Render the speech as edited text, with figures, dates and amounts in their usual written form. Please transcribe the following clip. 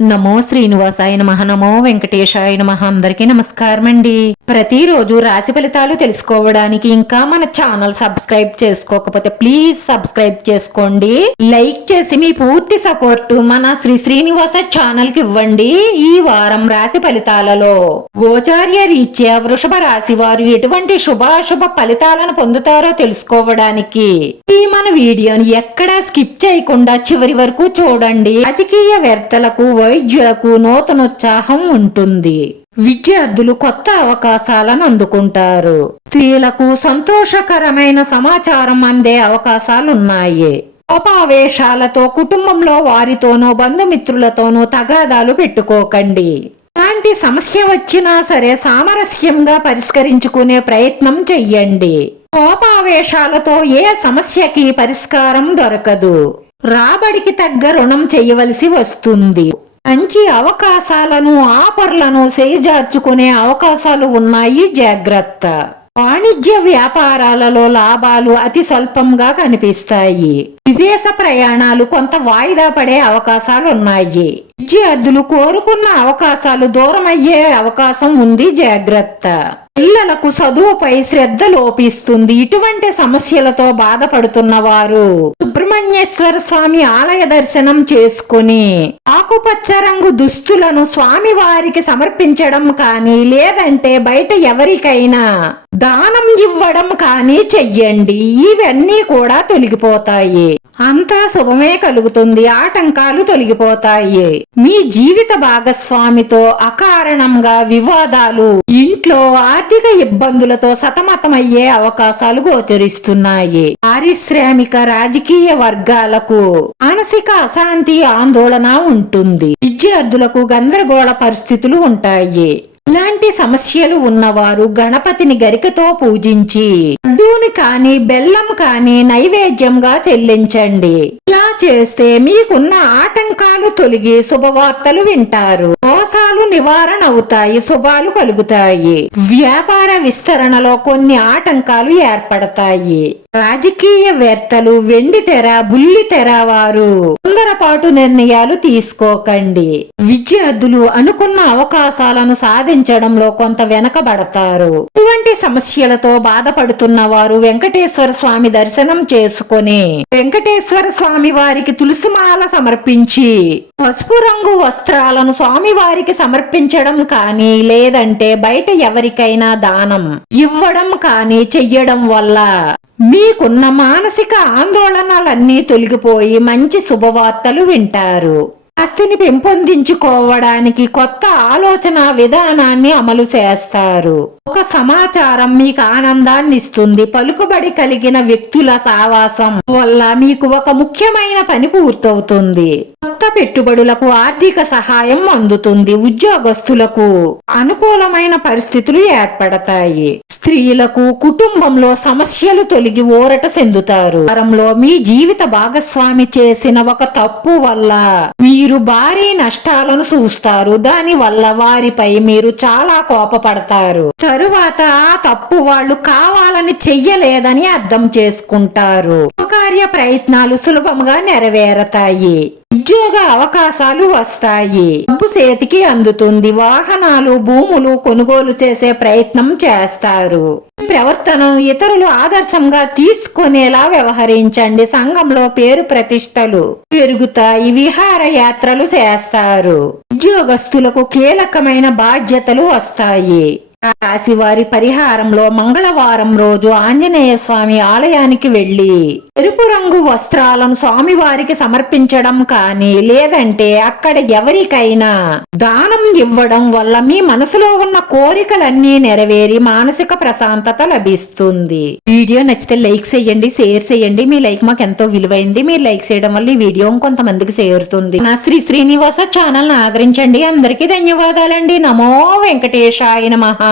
నమో శ్రీనివాసాయ నమః. నమో వెంకటేశాయ నమః. అందరికీ నమస్కారం అండి. ప్రతిరోజు రాశి ఫలితాలు తెలుసుకోవడానికి ఇంకా మన ఛానల్ సబ్స్క్రైబ్ చేసుకోకపోతే ప్లీజ్ సబ్స్క్రైబ్ చేసుకోండి. లైక్ చేసి మీ పూర్తి సపోర్ట్ మన శ్రీనివాస ఛానల్ కి ఇవ్వండి. ఈ వారం రాశి ఫలితాలలో గోచార్య రీత్యా వృషభ రాశి వారు ఎటువంటి శుభాశుభ ఫలితాలను పొందుతారో తెలుసుకోవడానికి ఈ మన వీడియోని ఎక్కడా స్కిప్ చేయకుండా చివరి వరకు చూడండి. రాజకీయవేత్తలకు వైద్యులకు నూతనోత్సాహం ఉంటుంది. విద్యార్థులు కొత్త అవకాశాలను అందుకుంటారు. స్త్రీలకు సంతోషకరమైన సమాచారం అందే అవకాశాలున్నాయి. కోపావేశాలతో కుటుంబంలో వారితోనూ బంధుమిత్రులతోనూ తగాదాలు పెట్టుకోకండి. ఎలాంటి సమస్య వచ్చినా సరే సామరస్యంగా పరిష్కరించుకునే ప్రయత్నం చెయ్యండి. కోపావేశాలతో ఏ సమస్యకి పరిష్కారం దొరకదు. రాబడికి తగ్గ రుణం చేయవలసి వస్తుంది. మంచి అవకాశాలను ఆఫర్లను చేజార్చుకునే అవకాశాలు ఉన్నాయి, జాగ్రత్త. వాణిజ్య వ్యాపారాలలో లాభాలు అతి స్వల్పంగా కనిపిస్తాయి. విదేశ ప్రయాణాలు కొంత వాయిదా పడే అవకాశాలున్నాయి. విద్యార్థులు కోరుకున్న అవకాశాలు దూరమయ్యే అవకాశం ఉంది, జాగ్రత్త. పిల్లలకు చదువుపై శ్రద్ధ లోపిస్తుంది. ఇటువంటి సమస్యలతో బాధపడుతున్న వారు సుబ్రహ్మణ్యేశ్వర స్వామి ఆలయ దర్శనం చేసుకుని ఆకుపచ్చ రంగు దుస్తులను స్వామి వారికి సమర్పించడం కానీ లేదంటే బయట ఎవరికైనా దానం ఇవ్వడం కానీ చెయ్యండి. ఇవన్నీ కూడా తొలగిపోతాయి. అంతా శుభమే కలుగుతుంది. ఆటంకాలు తొలగిపోతాయి. మీ జీవిత భాగస్వామితో అకారణంగా వివాదాలు, ఇంట్లో ఆర్థిక ఇబ్బందులతో సతమతమయ్యే అవకాశాలు గోచరిస్తున్నాయి. పారిశ్రామిక రాజకీయ వర్గాలకు మానసిక అశాంతి ఆందోళన ఉంటుంది. విద్యార్థులకు గందరగోళ పరిస్థితులు ఉంటాయి. ఇలాంటి సమస్యలు ఉన్నవారు గణపతిని గరికతో పూజించి లడ్డూని కాని బెల్లం కాని నైవేద్యంగా చెల్లించండి. ఇలా చేస్తే మీకున్న ఆటంకాలు తొలగి శుభవార్తలు వింటారు. దోషాలు నివారణ అవుతాయి, శుభాలు కలుగుతాయి. వ్యాపార విస్తరణలో కొన్ని ఆటంకాలు ఏర్పడతాయి. రాజకీయవేత్తలు వెండి తెర బుల్లి తెర వారు తొందరపాటు నిర్ణయాలు తీసుకోకండి. విద్యార్థులు అనుకున్న అవకాశాలను సాధించడంలో కొంత వెనకబడతారు. ఇటువంటి సమస్యలతో బాధపడుతున్న వారు వెంకటేశ్వర స్వామి దర్శనం చేసుకుని వెంకటేశ్వర స్వామి వారికి తులసిమాల సమర్పించి పసుపు రంగు వస్త్రాలను స్వామి వారికి సమర్పించడం కానీ లేదంటే బయట ఎవరికైనా దానం ఇవ్వడం కానీ చెయ్యడం వల్ల మీకున్న మానసిక ఆందోళనలన్నీ తొలగిపోయి మంచి శుభవార్తలు వింటారు. ఆస్తిని పెంపొందించుకోవడానికి కొత్త ఆలోచన విధానాన్ని అమలు చేస్తారు. ఒక సమాచారం మీకు ఆనందాన్ని ఇస్తుంది. పలుకుబడి కలిగిన వ్యక్తుల సావాసం వల్ల మీకు ఒక ముఖ్యమైన పని పూర్తవుతుంది. కొత్త పెట్టుబడులకు ఆర్థిక సహాయం అందుతుంది. ఉద్యోగస్తులకు అనుకూలమైన పరిస్థితులు ఏర్పడతాయి. స్త్రీలకు కుటుంబంలో సమస్యలు తొలగి ఊరట చెందుతారు. వారంలో మీ జీవిత భాగస్వామి చేసిన ఒక తప్పు వల్ల మీరు భారీ నష్టాలను చూస్తారు. దాని వల్ల వారిపై మీరు చాలా కోపపడతారు. తరువాత ఆ తప్పు వాళ్ళు కావాలని చెయ్యలేదని అర్థం చేసుకుంటారు. కార్య ప్రయత్నాలు సులభంగా నెరవేరతాయి. ఉద్యోగ అవకాశాలు వస్తాయి. డబ్బు చేతికి అందుతుంది. వాహనాలు భూములు కొనుగోలు చేసే ప్రయత్నం చేస్తారు. ప్రవర్తనను ఇతరులు ఆదర్శంగా తీసుకునేలా వ్యవహరించండి. సంఘంలో పేరు ప్రతిష్టలు పెరుగుతాయి. విహారయాత్రలు చేస్తారు. ఉద్యోగస్తులకు కీలకమైన బాధ్యతలు వస్తాయి. రాశి వారి పరిహారంలో మంగళవారం రోజు ఆంజనేయ స్వామి ఆలయానికి వెళ్లి ఎరుపు రంగు వస్త్రాలను స్వామి వారికి సమర్పించడం కానీ లేదంటే అక్కడ ఎవరికైనా దానం ఇవ్వడం వల్ల మీ మనసులో ఉన్న కోరికలన్నీ నెరవేరి మానసిక ప్రశాంతత లభిస్తుంది. వీడియో నచ్చితే లైక్ చేయండి, షేర్ చేయండి. మీ లైక్ మాకు ఎంతో విలువైంది. మీరు లైక్ చేయడం వల్ల ఈ వీడియో కొంతమందికి చేరుతుంది. నా శ్రీనివాస ఛానల్ ని ఆదరించండి. అందరికీ ధన్యవాదాలండి. నమో వెంకటేశాయ నమః.